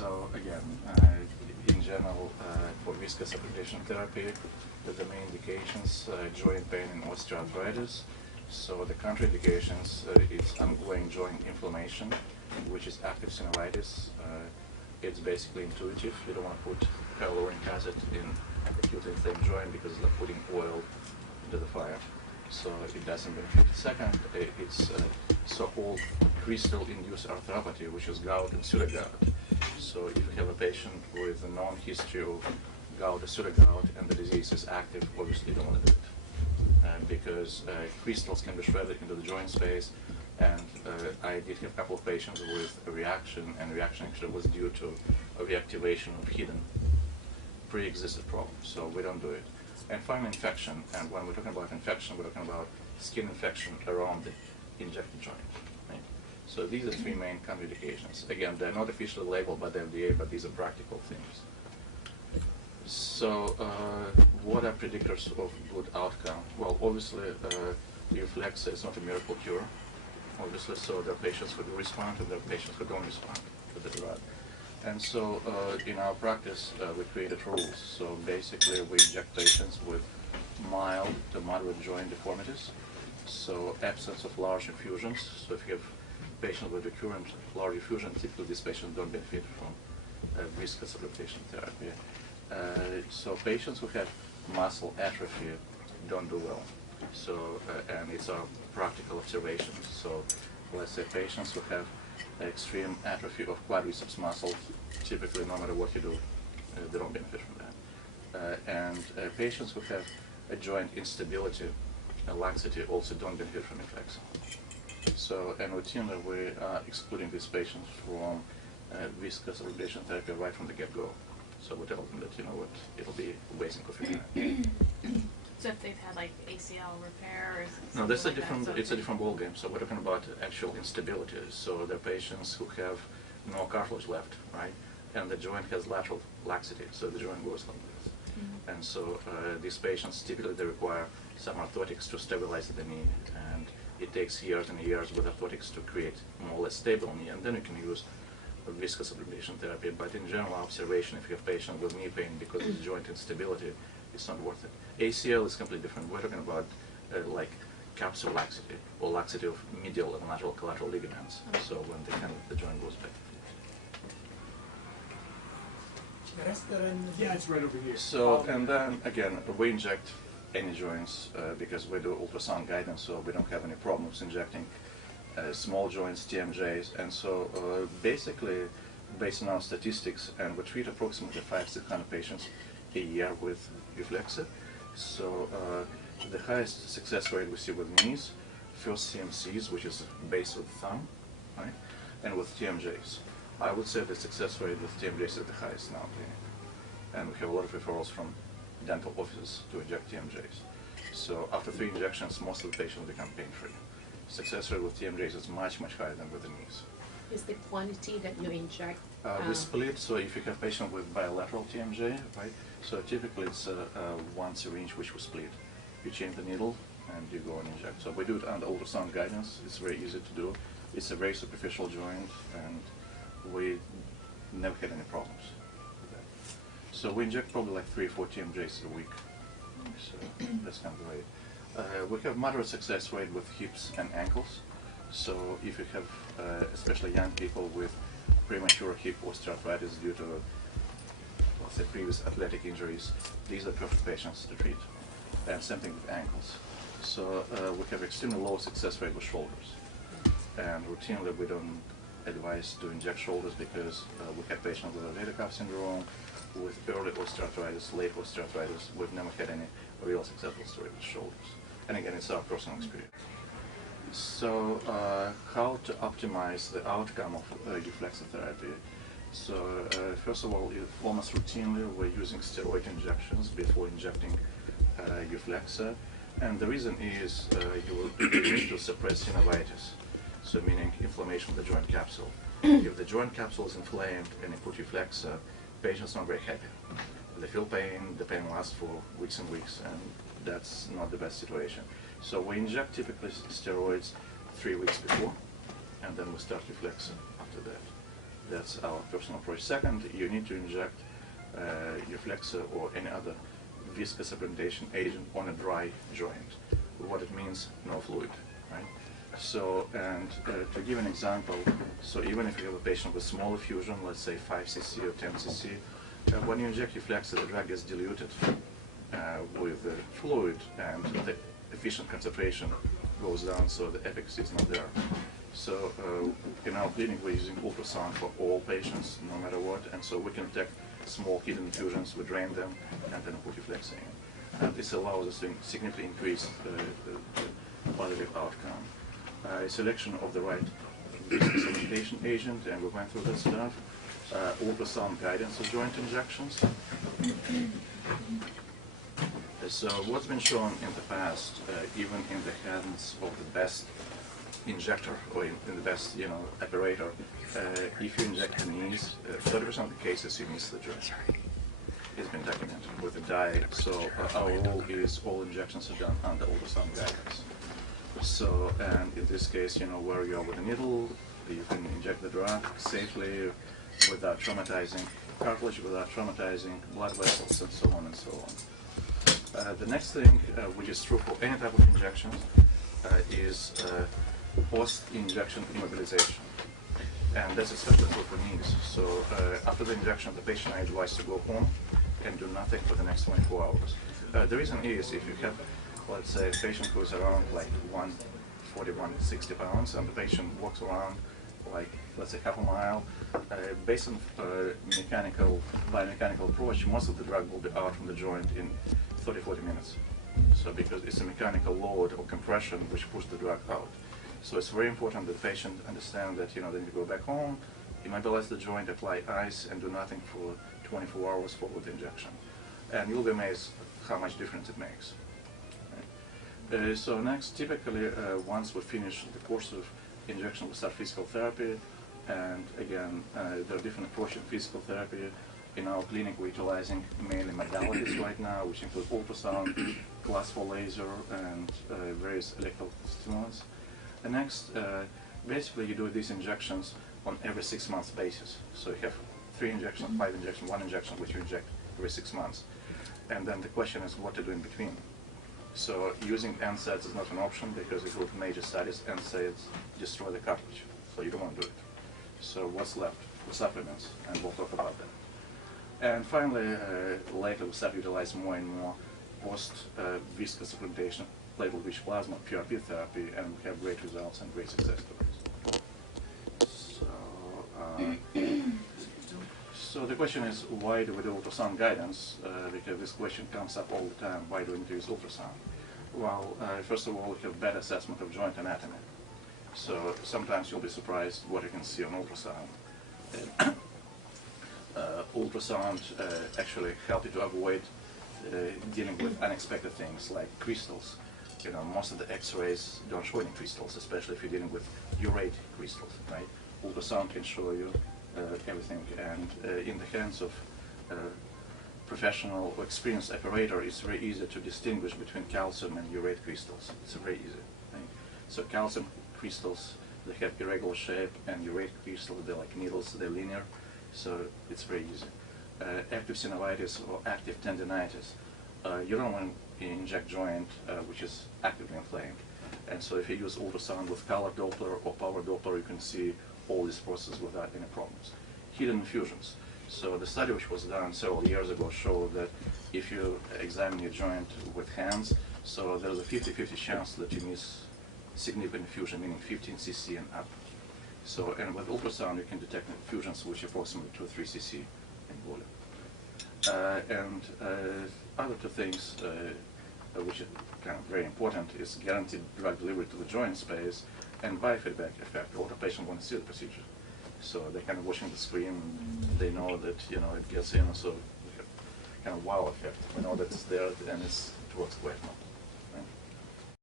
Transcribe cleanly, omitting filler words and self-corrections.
So again, in general, for viscosupplementation therapy, the main indications, joint pain and osteoarthritis. So the contraindications, it's ongoing joint inflammation, which is active synovitis. It's basically intuitive. You don't want to put hyaluronic acid in acute inflamed joint because it's like putting oil into the fire. So it doesn't benefit. Second, it's so-called crystal-induced arthropathy, which is gout and pseudogout. So if you have a patient with a known history of gout or pseudogout and the disease is active, obviously you don't want to do it. Because crystals can be shredded into the joint space, and I did have a couple of patients with a reaction, and the reaction actually was due to a reactivation of hidden pre-existing problems, so we don't do it. And finally, infection, and when we're talking about infection, we're talking about skin infection around the injected joint. Right? So these are three main contraindications. Again, they're not officially labeled by the FDA, but these are practical things. So what are predictors of good outcome? Well, obviously, Reflexa is not a miracle cure, obviously, so there are patients who do respond and there are patients who don't respond to the drug. And so in our practice, we created rules. So basically, we inject patients with mild to moderate joint deformities. So absence of large effusions. So if you have patients with recurrent large effusion, typically these patients don't benefit from viscosupplementation therapy. So patients who have muscle atrophy don't do well. So, and it's our practical observations. So let's say patients who have extreme atrophy of quadriceps muscle, typically no matter what you do, they don't benefit from that. And patients who have a joint instability, laxity, also don't benefit from Reflexa. So, and routinely we are excluding these patients from viscosupplementation therapy right from the get-go. So we tell them that, you know what, it'll be wasting of your time. So if they've had like ACL repair or something No, that's like a different. that, so it's a different ballgame. So we're talking about actual instability. So the patients who have no cartilage left, right, and the joint has lateral laxity, so the joint goes like this. Mm-hmm. And so these patients typically they require some orthotics to stabilize the knee, and it takes years and years with orthotics to create more or less stable knee, and then you can use viscosupplementation therapy. But in general observation, if you have patients with knee pain because of joint instability, it's not worth it. ACL is completely different. We're talking about like capsule laxity or laxity of medial and lateral collateral ligaments. So when the joint goes back. Yeah, it's right over here. So and then again, we inject any joints because we do ultrasound guidance, so we don't have any problems injecting small joints, TMJs, and so basically, based on our statistics, and we treat approximately 500-600 patients a year with Reflexa. So the highest success rate we see with knees, first CMCs, which is based with thumb, right, and with TMJs. I would say the success rate with TMJs is the highest now, and we have a lot of referrals from dental offices to inject TMJs. So after 3 injections, most of the patients become pain-free. Success rate with TMJs is much, much higher than with the knees. Is the quantity that you inject? We split, so if you have a patient with bilateral TMJ, right, so typically it's one syringe which we split. You change the needle and you go and inject. So we do it under ultrasound guidance. It's very easy to do. It's a very superficial joint, and we never had any problems with that. So we inject probably like 3 or 4 TMJs a week. So that's kind of great. We have moderate success rate with hips and ankles. So if you have, especially young people with premature hip osteoarthritis due to, let's say, previous athletic injuries, these are perfect patients to treat. And same thing with ankles. So we have extremely low success rate with shoulders. And routinely we don't advise to inject shoulders because we have patients with rotator cuff syndrome, with early osteoarthritis, late osteoarthritis. We've never had any real successful story with shoulders. And again, it's our personal experience. So how to optimize the outcome of Reflexa therapy? So first of all, almost routinely we're using steroid injections before injecting Reflexa. And the reason is you will need to suppress synovitis, so meaning inflammation of the joint capsule. If the joint capsule is inflamed and you put Reflexa, patients are not very happy. They feel pain, the pain lasts for weeks and weeks, and that's not the best situation. So we inject typically steroids 3 weeks before, and then we start Reflexa after that. That's our personal approach. Second, you need to inject your flexor or any other viscous supplementation agent on a dry joint. What it means, no fluid, right? So, and to give an example, so even if you have a patient with small effusion, let's say 5 cc or 10 cc, when you inject your flexor, the drug gets diluted with the fluid, and the efficient concentration goes down, so the efficacy is not there. So in our clinic, we're using ultrasound for all patients, no matter what, and so we can detect small hidden effusions, we drain them, and then put your flexor in. And this allows us to significantly increase the positive outcome. Selection of the right viscosupplementation agent, and we went through that stuff. Ultrasound guidance of joint injections. So what's been shown in the past, even in the hands of the best injector or in the best, operator, if you inject the knees, 30% of the cases you miss the joint. It's been documented with the dye. So our rule is all injections are done under ultrasound guidance. So, and in this case, where you are with a needle, you can inject the drug safely without traumatizing cartilage, without traumatizing blood vessels, and so on and so on. The next thing, which is true for any type of injection, is post-injection immobilization. And that's especially true for knees. So after the injection, the patient is advised to go home and do nothing for the next 24 hours. The reason is if you have, let's say, a patient who is around like 140, 160 pounds, and the patient walks around like, let's say, half a mile, based on biomechanical approach, most of the drug will be out from the joint in 30-40 minutes. So because it's a mechanical load or compression which pushes the drug out. So it's very important that the patient understand that they need to go back home, immobilize the joint, apply ice, and do nothing for 24 hours following the injection. And you'll be amazed how much difference it makes. So next, typically, once we finish the course of injection, we start physical therapy. And again, there are different approaches in physical therapy. In our clinic, we're utilizing mainly modalities right now, which include ultrasound, class 4 laser, and various electrical stimulants. And next, basically, you do these injections on every 6 months basis. So you have 3 injections, 5 injections, 1 injection, which you inject every 6 months. And then the question is what to do in between. So using NSAIDs is not an option because if you look at major studies, NSAIDs destroy the cartilage. So you don't want to do it. So what's left? The supplements, and we'll talk about that. And finally, later we start utilizing more and more post-viscous supplementation, platelet-rich plasma, PRP therapy, and we have great results and great success stories. So the question is, why do we do ultrasound guidance? Because this question comes up all the time. Why do we need to use ultrasound? Well, first of all, we have better assessment of joint anatomy. So sometimes you'll be surprised what you can see on ultrasound. Ultrasound actually help you to avoid dealing with unexpected things like crystals. Most of the X-rays don't show any crystals, especially if you're dealing with urate crystals, right? Ultrasound can show you everything, and in the hands of professional or experienced operator, it's very easy to distinguish between calcium and urate crystals. It's very easy. Right? So calcium crystals, they have irregular shape, and urate crystals, they're like needles, they're linear, so it's very easy. Active synovitis or active tendinitis, you don't want to inject joint which is actively inflamed. And so if you use ultrasound with color Doppler or power Doppler, you can see all these processes without any problems. Hidden infusions. So the study which was done several years ago showed that if you examine your joint with hands, so there's a 50-50 chance that you miss significant infusion, meaning 15 cc and up. So, and with ultrasound you can detect infusions which are approximately 2 or 3 cc in volume. Other two things which are kind of very important is guaranteed drug delivery to the joint space and biofeedback effect. A lot of patients want to see the procedure. So they're kind of watching the screen, they know that it gets in, so we have kind of wow effect. We know that it's there and it works quite well.